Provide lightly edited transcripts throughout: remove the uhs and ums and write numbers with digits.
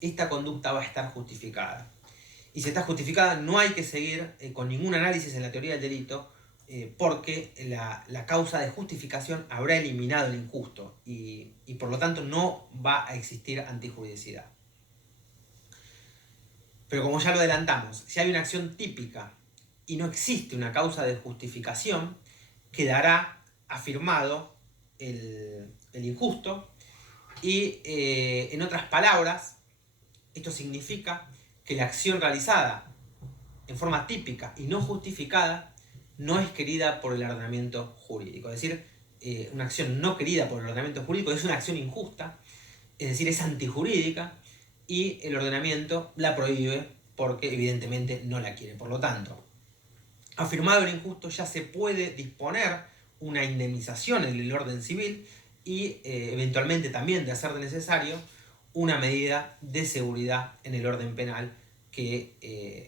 esta conducta va a estar justificada. Y si está justificada, no hay que seguir con ningún análisis en la teoría del delito, porque la causa de justificación habrá eliminado el injusto y por lo tanto no va a existir antijuridicidad. Pero como ya lo adelantamos, si hay una acción típica y no existe una causa de justificación, quedará afirmado el injusto y, en otras palabras, esto significa que la acción realizada en forma típica y no justificada no es querida por el ordenamiento jurídico. Es decir, una acción no querida por el ordenamiento jurídico es una acción injusta, es decir, es antijurídica, y el ordenamiento la prohíbe porque evidentemente no la quiere. Por lo tanto, afirmado el injusto, ya se puede disponer una indemnización en el orden civil y eventualmente también, de ser necesario, una medida de seguridad en el orden penal que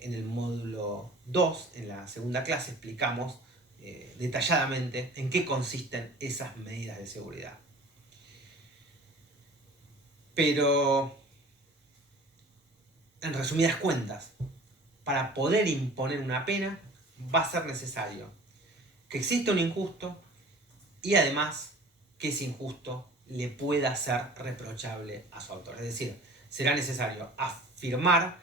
en el módulo 2, en la segunda clase, explicamos detalladamente en qué consisten esas medidas de seguridad. Pero, en resumidas cuentas, para poder imponer una pena va a ser necesario que exista un injusto y además que ese injusto le pueda ser reprochable a su autor. Es decir, será necesario afirmar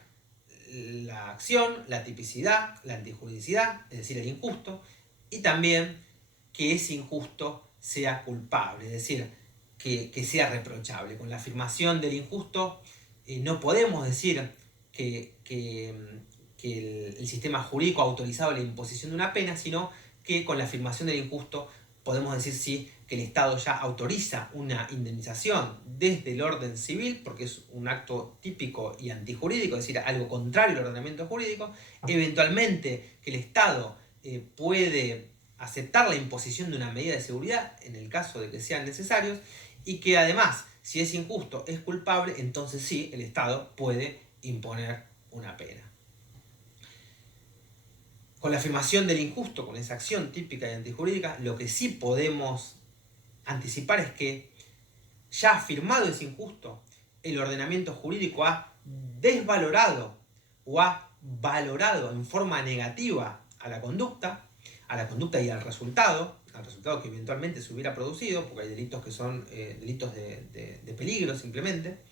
la acción, la tipicidad, la antijuridicidad, es decir, el injusto, y también que ese injusto sea culpable, es decir, que sea reprochable. Con la afirmación del injusto no podemos decir que el sistema jurídico ha autorizado la imposición de una pena, sino que con la afirmación del injusto podemos decir sí que el Estado ya autoriza una indemnización desde el orden civil, porque es un acto típico y antijurídico, es decir, algo contrario al ordenamiento jurídico. Eventualmente que el Estado puede aceptar la imposición de una medida de seguridad en el caso de que sean necesarios, y que además, si es injusto, es culpable, entonces sí, el Estado puede imponer una pena. Con la afirmación del injusto, con esa acción típica y antijurídica, lo que sí podemos anticipar es que, ya afirmado ese injusto, el ordenamiento jurídico ha desvalorado o ha valorado en forma negativa a la conducta y al resultado que eventualmente se hubiera producido, porque hay delitos que son delitos de peligro simplemente,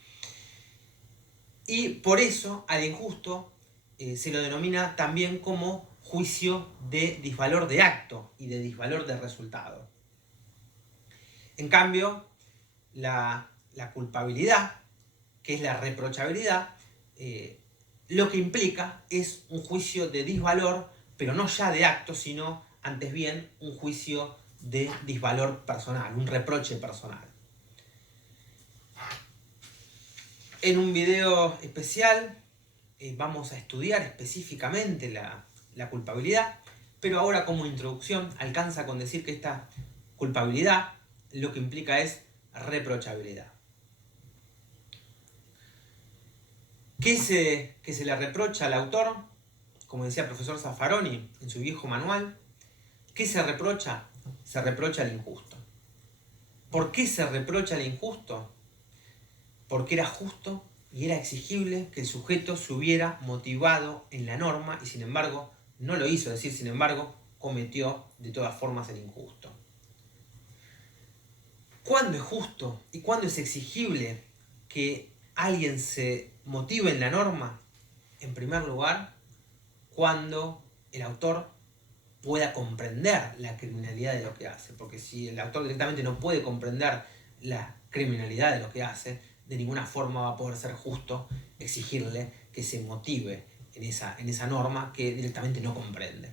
y por eso al injusto se lo denomina también como juicio de disvalor de acto y de disvalor de resultado. En cambio, la culpabilidad, que es la reprochabilidad, lo que implica es un juicio de disvalor, pero no ya de acto, sino antes bien un juicio de disvalor personal, un reproche personal. En un video especial vamos a estudiar específicamente la culpabilidad, pero ahora, como introducción, alcanza con decir que esta culpabilidad lo que implica es reprochabilidad. ¿Qué se le reprocha al autor? Como decía el profesor Zaffaroni en su viejo manual, ¿qué se reprocha? Se reprocha el injusto. ¿Por qué se reprocha el injusto? Porque era justo y era exigible que el sujeto se hubiera motivado en la norma y sin embargo no lo hizo, es decir, sin embargo cometió de todas formas el injusto. ¿Cuándo es justo y cuándo es exigible que alguien se motive en la norma? En primer lugar, cuando el autor pueda comprender la criminalidad de lo que hace, porque si el autor directamente no puede comprender la criminalidad de lo que hace, de ninguna forma va a poder ser justo exigirle que se motive en esa norma que directamente no comprende.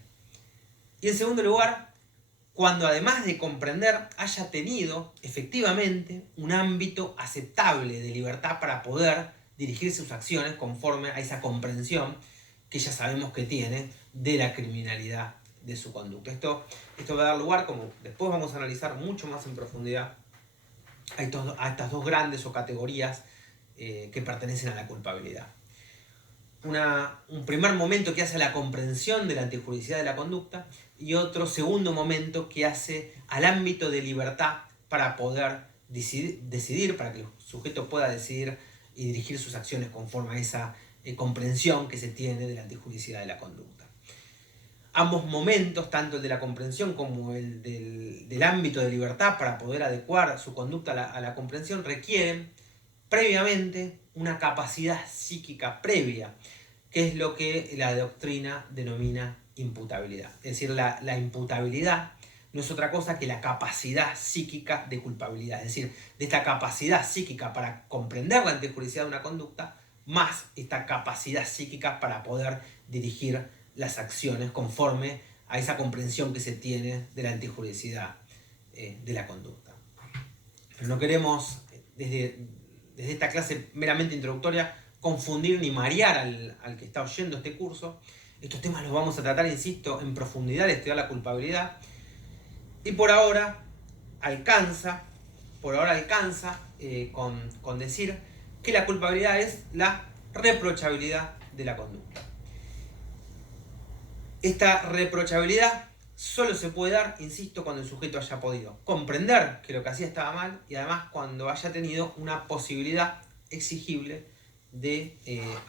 Y en segundo lugar, cuando además de comprender haya tenido efectivamente un ámbito aceptable de libertad para poder dirigir sus acciones conforme a esa comprensión que ya sabemos que tiene de la criminalidad de su conducta. Esto va a dar lugar, como después vamos a analizar mucho más en profundidad, a estas dos grandes o categorías que pertenecen a la culpabilidad. Un primer momento que hace a la comprensión de la antijuridicidad de la conducta, y otro segundo momento que hace al ámbito de libertad para poder decidir, para que el sujeto pueda decidir y dirigir sus acciones conforme a esa comprensión que se tiene de la antijuricidad de la conducta. Ambos momentos, tanto el de la comprensión como el del ámbito de libertad para poder adecuar su conducta a la comprensión, requieren previamente una capacidad psíquica previa, que es lo que la doctrina denomina imputabilidad. Es decir, la imputabilidad no es otra cosa que la capacidad psíquica de culpabilidad, es decir, de esta capacidad psíquica para comprender la antijuricidad de una conducta, más esta capacidad psíquica para poder dirigir las acciones conforme a esa comprensión que se tiene de la antijuricidad de la conducta. Pero no queremos, desde esta clase meramente introductoria, confundir ni marear al que está oyendo este curso. Estos temas los vamos a tratar, insisto, en profundidad, estudiar la culpabilidad. Y por ahora alcanza con decir que la culpabilidad es la reprochabilidad de la conducta. Esta reprochabilidad solo se puede dar, insisto, cuando el sujeto haya podido comprender que lo que hacía estaba mal y además cuando haya tenido una posibilidad exigible de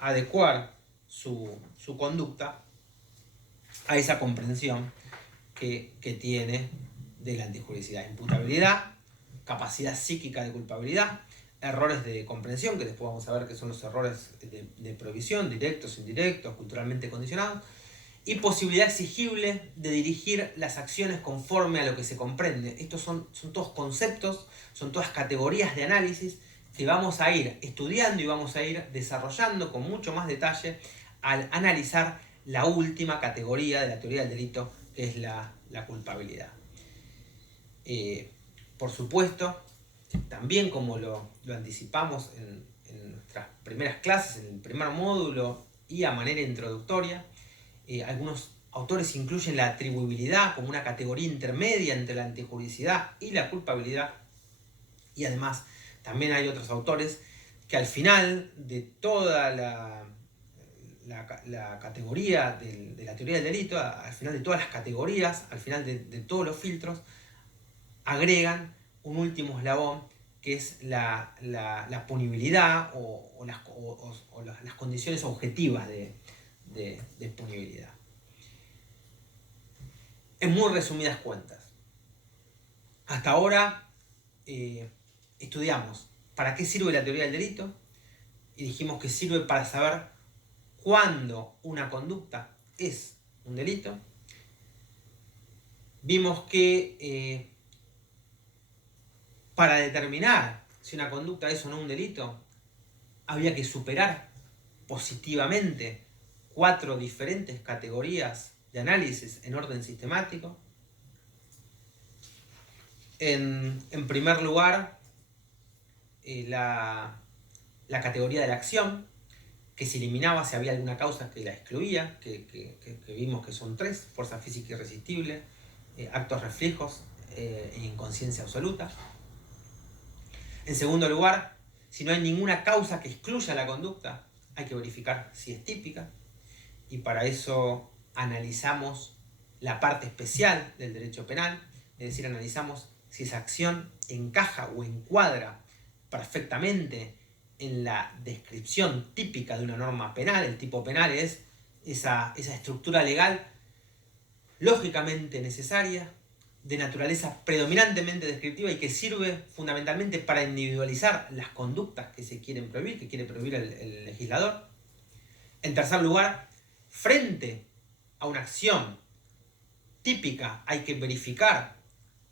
adecuar su conducta a esa comprensión que tiene de la antijuricidad. Imputabilidad, capacidad psíquica de culpabilidad, errores de comprensión, que después vamos a ver que son los errores de provisión, directos, indirectos, culturalmente condicionados, y posibilidad exigible de dirigir las acciones conforme a lo que se comprende. Estos son todos conceptos, son todas categorías de análisis que vamos a ir estudiando y vamos a ir desarrollando con mucho más detalle al analizar la última categoría de la teoría del delito, que es la culpabilidad. Por supuesto, también como lo anticipamos en nuestras primeras clases, en el primer módulo y a manera introductoria, algunos autores incluyen la atribuibilidad como una categoría intermedia entre la antijuricidad y la culpabilidad, y además también hay otros autores que al final de toda la categoría de la teoría del delito, al final de todas las categorías, al final de todos los filtros, agregan un último eslabón que es la punibilidad o las condiciones objetivas de punibilidad. En muy resumidas cuentas, hasta ahora estudiamos para qué sirve la teoría del delito y dijimos que sirve para saber cuándo una conducta es un delito. Vimos que para determinar si una conducta es o no un delito, había que superar positivamente 4 diferentes categorías de análisis en orden sistemático. En primer lugar, la categoría de la acción, que se eliminaba si había alguna causa que la excluía, que vimos que son 3: fuerza física irresistible, actos reflejos e inconsciencia absoluta. En segundo lugar, si no hay ninguna causa que excluya la conducta, hay que verificar si es típica, y para eso analizamos la parte especial del derecho penal, es decir, analizamos si esa acción encaja o encuadra perfectamente en la descripción típica de una norma penal. El tipo penal es esa estructura legal lógicamente necesaria, de naturaleza predominantemente descriptiva y que sirve fundamentalmente para individualizar las conductas que se quieren prohibir, que quiere prohibir el legislador. En tercer lugar, frente a una acción típica hay que verificar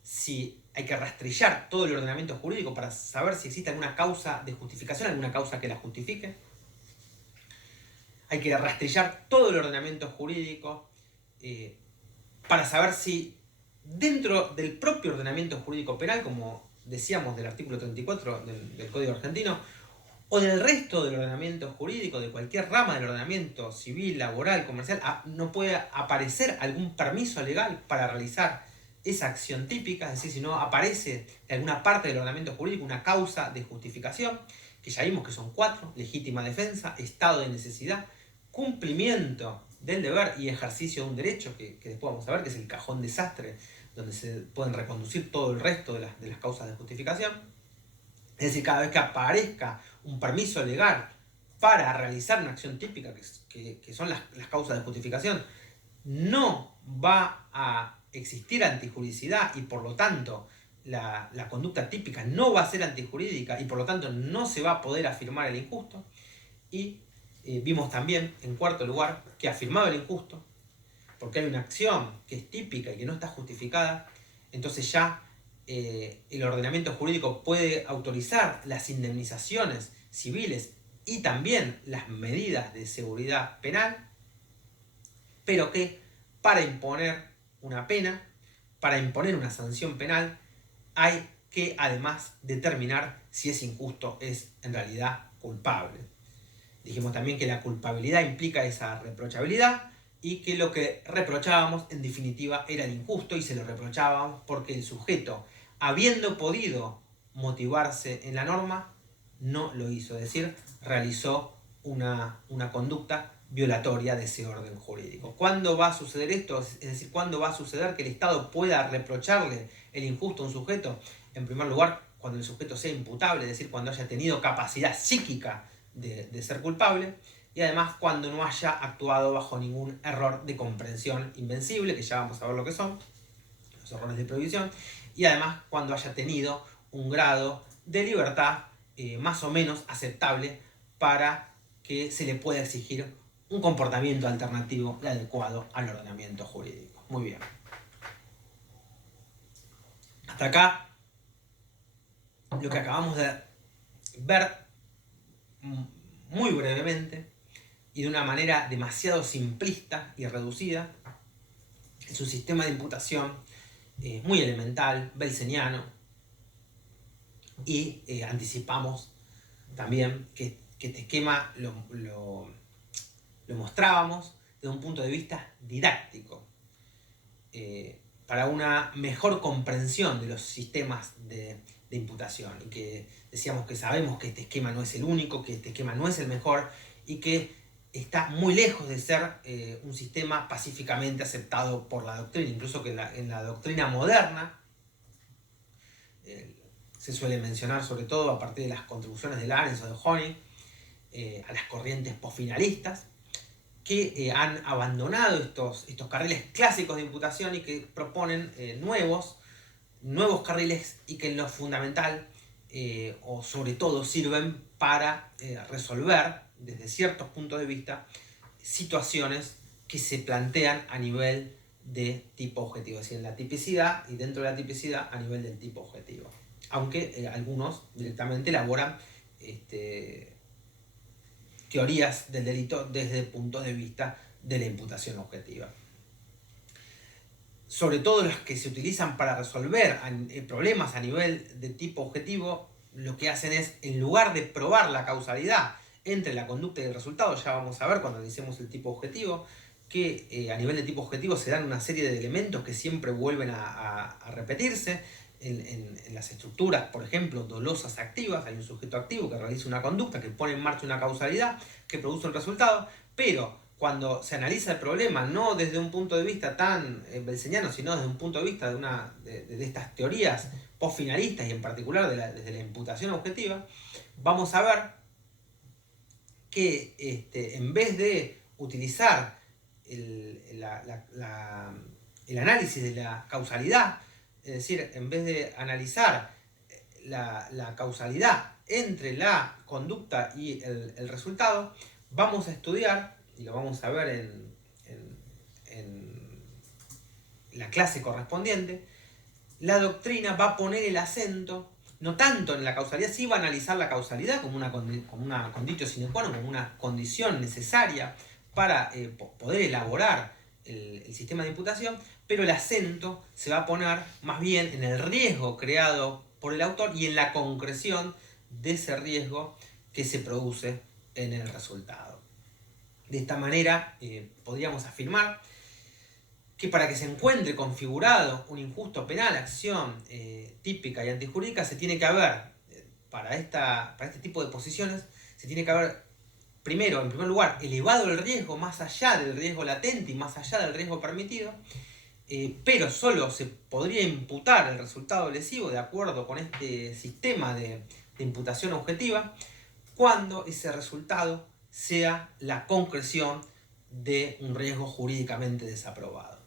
si hay que rastrillar todo el ordenamiento jurídico para saber si existe alguna causa de justificación, alguna causa que la justifique. Hay que rastrillar todo el ordenamiento jurídico para saber si dentro del propio ordenamiento jurídico penal, como decíamos del artículo 34 del Código Argentino, o del resto del ordenamiento jurídico, de cualquier rama del ordenamiento civil, laboral, comercial, no puede aparecer algún permiso legal para realizar esa acción típica, es decir, si no aparece de alguna parte del ordenamiento jurídico una causa de justificación, que ya vimos que son 4: legítima defensa, estado de necesidad, cumplimiento del deber y ejercicio de un derecho, que después vamos a ver que es el cajón desastre, donde se pueden reconducir todo el resto de las causas de justificación. Es decir, cada vez que aparezca un permiso legal para realizar una acción típica, que son las causas de justificación, no va a existir antijuridicidad y por lo tanto la conducta típica no va a ser antijurídica y por lo tanto no se va a poder afirmar el injusto. Y vimos también, en cuarto lugar, que afirmado el injusto, porque hay una acción que es típica y que no está justificada, entonces ya el ordenamiento jurídico puede autorizar las indemnizaciones civiles y también las medidas de seguridad penal, pero que para imponer una pena, para imponer una sanción penal, hay que además determinar si ese injusto es en realidad culpable. Dijimos también que la culpabilidad implica esa reprochabilidad y que lo que reprochábamos en definitiva era el injusto y se lo reprochábamos porque el sujeto, habiendo podido motivarse en la norma, no lo hizo, es decir, realizó una conducta violatoria de ese orden jurídico. ¿Cuándo va a suceder esto? Es decir, ¿cuándo va a suceder que el Estado pueda reprocharle el injusto a un sujeto? En primer lugar, cuando el sujeto sea imputable, es decir, cuando haya tenido capacidad psíquica de ser culpable, y además cuando no haya actuado bajo ningún error de comprensión invencible, que ya vamos a ver lo que son, los errores de prohibición, y además cuando haya tenido un grado de libertad más o menos aceptable para que se le pueda exigir un comportamiento alternativo y adecuado al ordenamiento jurídico. Muy bien. Hasta acá lo que acabamos de ver muy brevemente y de una manera demasiado simplista y reducida es un sistema de imputación muy elemental, belseniano, y anticipamos también que este esquema lo mostrábamos desde un punto de vista didáctico, para una mejor comprensión de los sistemas de imputación, y que decíamos que sabemos que este esquema no es el único, que este esquema no es el mejor y que está muy lejos de ser un sistema pacíficamente aceptado por la doctrina, incluso que en la doctrina moderna se suele mencionar, sobre todo a partir de las contribuciones de Lawrence o de Honig, a las corrientes posfinalistas, que han abandonado estos carriles clásicos de imputación y que proponen nuevos carriles y que en lo fundamental o sobre todo sirven para resolver desde ciertos puntos de vista situaciones que se plantean a nivel de tipo objetivo, es decir, en la tipicidad y dentro de la tipicidad a nivel del tipo objetivo, aunque algunos directamente elaboran teorías del delito desde el punto de vista de la imputación objetiva. Sobre todo las que se utilizan para resolver problemas a nivel de tipo objetivo, lo que hacen es, en lugar de probar la causalidad entre la conducta y el resultado, ya vamos a ver cuando analicemos el tipo objetivo, que a nivel de tipo objetivo se dan una serie de elementos que siempre vuelven a repetirse. En las estructuras, por ejemplo, dolosas activas, hay un sujeto activo que realiza una conducta, que pone en marcha una causalidad, que produce un resultado, pero cuando se analiza el problema no desde un punto de vista tan belseniano, sino desde un punto de vista de estas teorías postfinalistas y en particular desde la imputación objetiva, vamos a ver que en vez de utilizar el análisis de la causalidad, es decir, en vez de analizar la causalidad entre la conducta y el resultado, vamos a estudiar, y lo vamos a ver en la clase correspondiente, la doctrina va a poner el acento no tanto en la causalidad, sí va a analizar la causalidad como una conditio sine qua non, como una condición necesaria para poder elaborar el sistema de imputación, pero el acento se va a poner más bien en el riesgo creado por el autor y en la concreción de ese riesgo que se produce en el resultado. De esta manera podríamos afirmar que para que se encuentre configurado un injusto penal, acción típica y antijurídica, se tiene que haber, para este tipo de posiciones, se tiene que haber, primero, en primer lugar, elevado el riesgo más allá del riesgo latente y más allá del riesgo permitido, pero solo se podría imputar el resultado lesivo de acuerdo con este sistema de imputación objetiva cuando ese resultado sea la concreción de un riesgo jurídicamente desaprobado.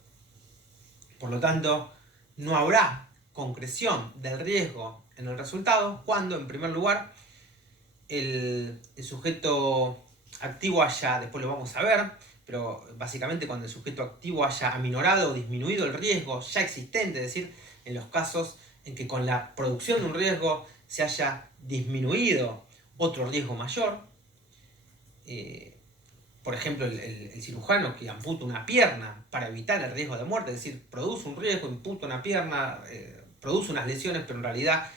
Por lo tanto, no habrá concreción del riesgo en el resultado cuando, en primer lugar, el sujeto activo haya, después lo vamos a ver, pero básicamente cuando el sujeto activo haya aminorado o disminuido el riesgo ya existente, es decir, en los casos en que con la producción de un riesgo se haya disminuido otro riesgo mayor. Por ejemplo, el cirujano que amputa una pierna para evitar el riesgo de muerte, es decir, produce un riesgo, amputa una pierna, produce unas lesiones, pero en realidad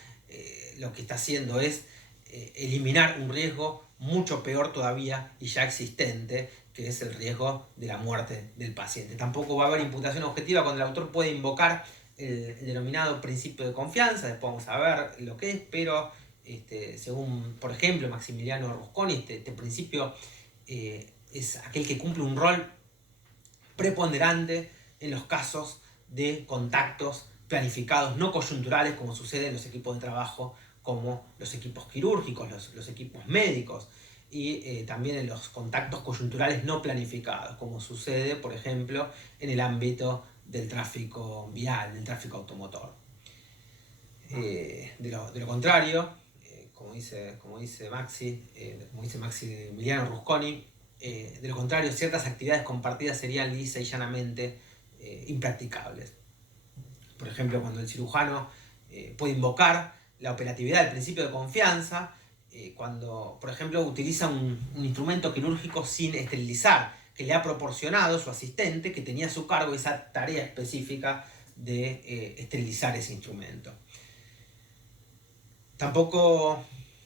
lo que está haciendo es eliminar un riesgo mucho peor todavía y ya existente, que es el riesgo de la muerte del paciente. Tampoco va a haber imputación objetiva cuando el autor puede invocar el denominado principio de confianza, después vamos a ver lo que es, pero según, por ejemplo, Maximiliano Rusconi, este principio es aquel que cumple un rol preponderante en los casos de contactos planificados no coyunturales, como sucede en los equipos de trabajo, como los equipos quirúrgicos, los equipos médicos, y también en los contactos coyunturales no planificados, como sucede, por ejemplo, en el ámbito del tráfico vial, del tráfico automotor. De lo contrario, como dice Maximiliano Rusconi, de lo contrario, ciertas actividades compartidas serían lisa y llanamente impracticables. Por ejemplo, cuando el cirujano puede invocar la operatividad del principio de confianza, cuando, por ejemplo, utiliza un instrumento quirúrgico sin esterilizar, que le ha proporcionado su asistente, que tenía a su cargo esa tarea específica de esterilizar ese instrumento. Tampoco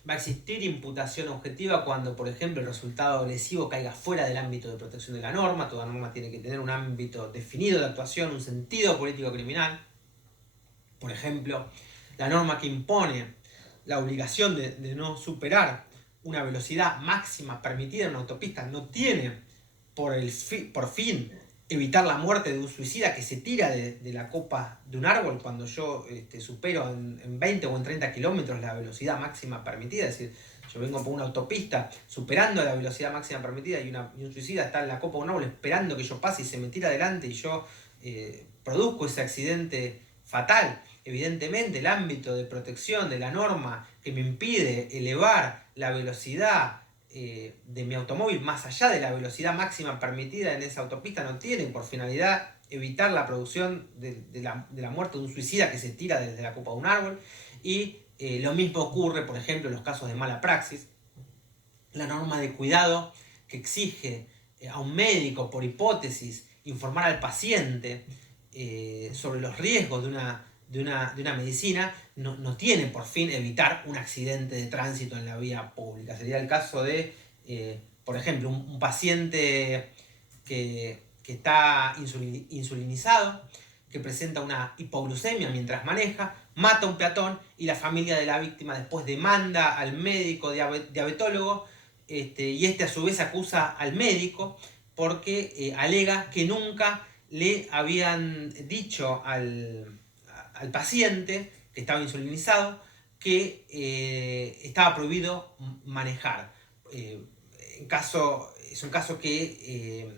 va a existir imputación objetiva cuando, por ejemplo, el resultado lesivo caiga fuera del ámbito de protección de la norma. Toda norma tiene que tener un ámbito definido de actuación, un sentido político-criminal. Por ejemplo, la norma que impone la obligación de no superar una velocidad máxima permitida en una autopista no tiene por fin evitar la muerte de un suicida que se tira de la copa de un árbol cuando yo supero en 20 o en 30 kilómetros la velocidad máxima permitida. Es decir, yo vengo por una autopista superando la velocidad máxima permitida y un suicida está en la copa de un árbol esperando que yo pase y se me tira adelante y yo produzco ese accidente fatal. Evidentemente, el ámbito de protección de la norma que me impide elevar la velocidad de mi automóvil más allá de la velocidad máxima permitida en esa autopista no tiene por finalidad evitar la producción de la muerte de un suicida que se tira desde la copa de un árbol. Y lo mismo ocurre, por ejemplo, en los casos de mala praxis. La norma de cuidado que exige a un médico, por hipótesis, informar al paciente sobre los riesgos de una medicina, no tiene por fin evitar un accidente de tránsito en la vía pública. Sería el caso de, por ejemplo, un paciente que está insulinizado, que presenta una hipoglucemia mientras maneja, mata a un peatón y la familia de la víctima después demanda al médico diabetólogo y a su vez acusa al médico porque alega que nunca le habían dicho al paciente que estaba insulinizado que estaba prohibido manejar. Es un caso que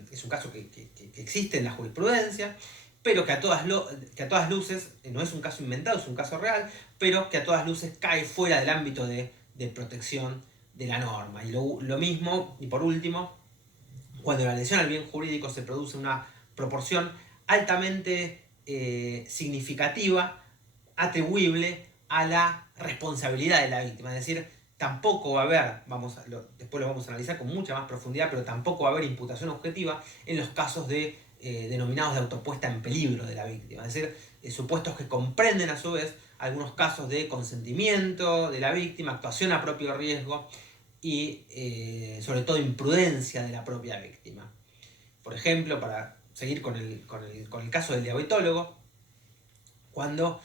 existe en la jurisprudencia, pero que a todas luces, no es un caso inventado, es un caso real, pero que a todas luces cae fuera del ámbito de protección de la norma. Y lo mismo, y por último, cuando la lesión al bien jurídico se produce una proporción altamente significativa, atribuible a la responsabilidad de la víctima. Es decir, tampoco va a haber, después lo vamos a analizar con mucha más profundidad, pero tampoco va a haber imputación objetiva en los casos denominados de autopuesta en peligro de la víctima. Es decir, supuestos que comprenden a su vez algunos casos de consentimiento de la víctima, actuación a propio riesgo y sobre todo imprudencia de la propia víctima. Por ejemplo, para seguir con el caso del diabetólogo, cuando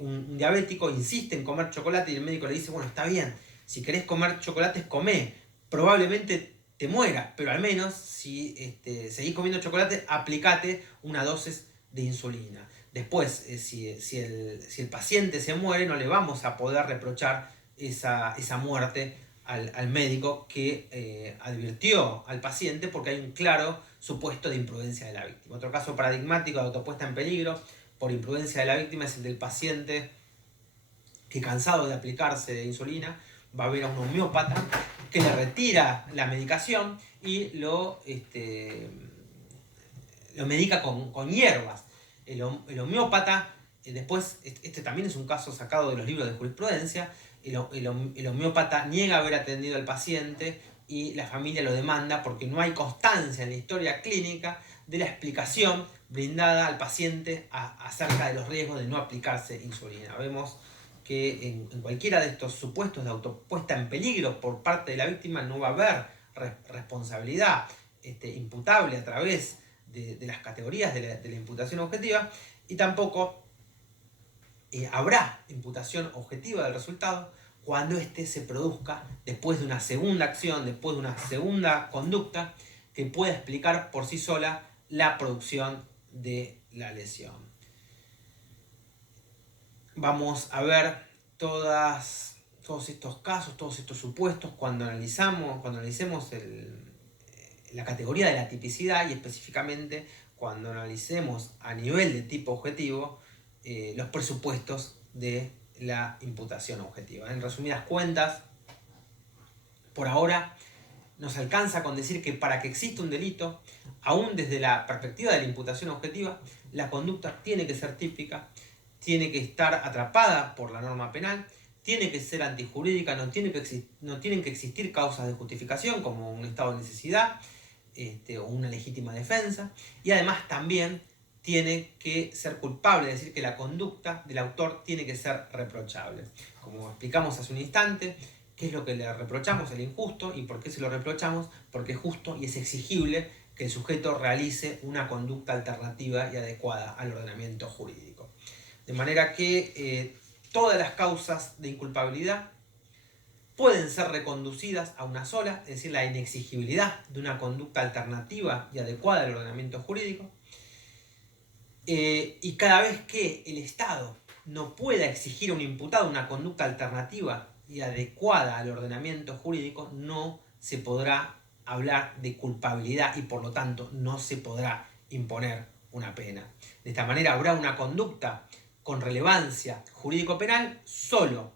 un diabético insiste en comer chocolate y el médico le dice, bueno, está bien, si querés comer chocolates, comé, probablemente te mueras, pero al menos si seguís comiendo chocolate, aplicate una dosis de insulina. Después, si el paciente se muere, no le vamos a poder reprochar esa muerte al médico que advirtió al paciente porque hay un claro supuesto de imprudencia de la víctima. Otro caso paradigmático de autopuesta en peligro por imprudencia de la víctima es el del paciente que, cansado de aplicarse insulina, va a ver a un homeópata que le retira la medicación y lo medica con hierbas. El homeópata, después, este también es un caso sacado de los libros de jurisprudencia, el homeópata niega haber atendido al paciente y la familia lo demanda porque no hay constancia en la historia clínica de la explicación brindada al paciente acerca de los riesgos de no aplicarse insulina. Vemos que en cualquiera de estos supuestos de autopuesta en peligro por parte de la víctima no va a haber responsabilidad imputable a través de las categorías de la imputación objetiva, y tampoco habrá imputación objetiva del resultado cuando éste se produzca después de una segunda acción, después de una segunda conducta que pueda explicar por sí sola la producción de la lesión. Vamos a ver todos estos casos, todos estos supuestos cuando analicemos la categoría de la tipicidad, y específicamente cuando analicemos a nivel de tipo objetivo los presupuestos de la imputación objetiva. En resumidas cuentas, por ahora nos alcanza con decir que para que exista un delito, aún desde la perspectiva de la imputación objetiva, la conducta tiene que ser típica, tiene que estar atrapada por la norma penal, tiene que ser antijurídica, no tienen que existir causas de justificación como un estado de necesidad o una legítima defensa, y además también tiene que ser culpable, es decir, que la conducta del autor tiene que ser reprochable. Como explicamos hace un instante, ¿qué es lo que le reprochamos al injusto y por qué se lo reprochamos? Porque es justo y es exigible que el sujeto realice una conducta alternativa y adecuada al ordenamiento jurídico. De manera que todas las causas de inculpabilidad pueden ser reconducidas a una sola, es decir, la inexigibilidad de una conducta alternativa y adecuada al ordenamiento jurídico. Y cada vez que el Estado no pueda exigir a un imputado una conducta alternativa y adecuada al ordenamiento jurídico, no se podrá hablar de culpabilidad y por lo tanto no se podrá imponer una pena. De esta manera habrá una conducta con relevancia jurídico-penal solo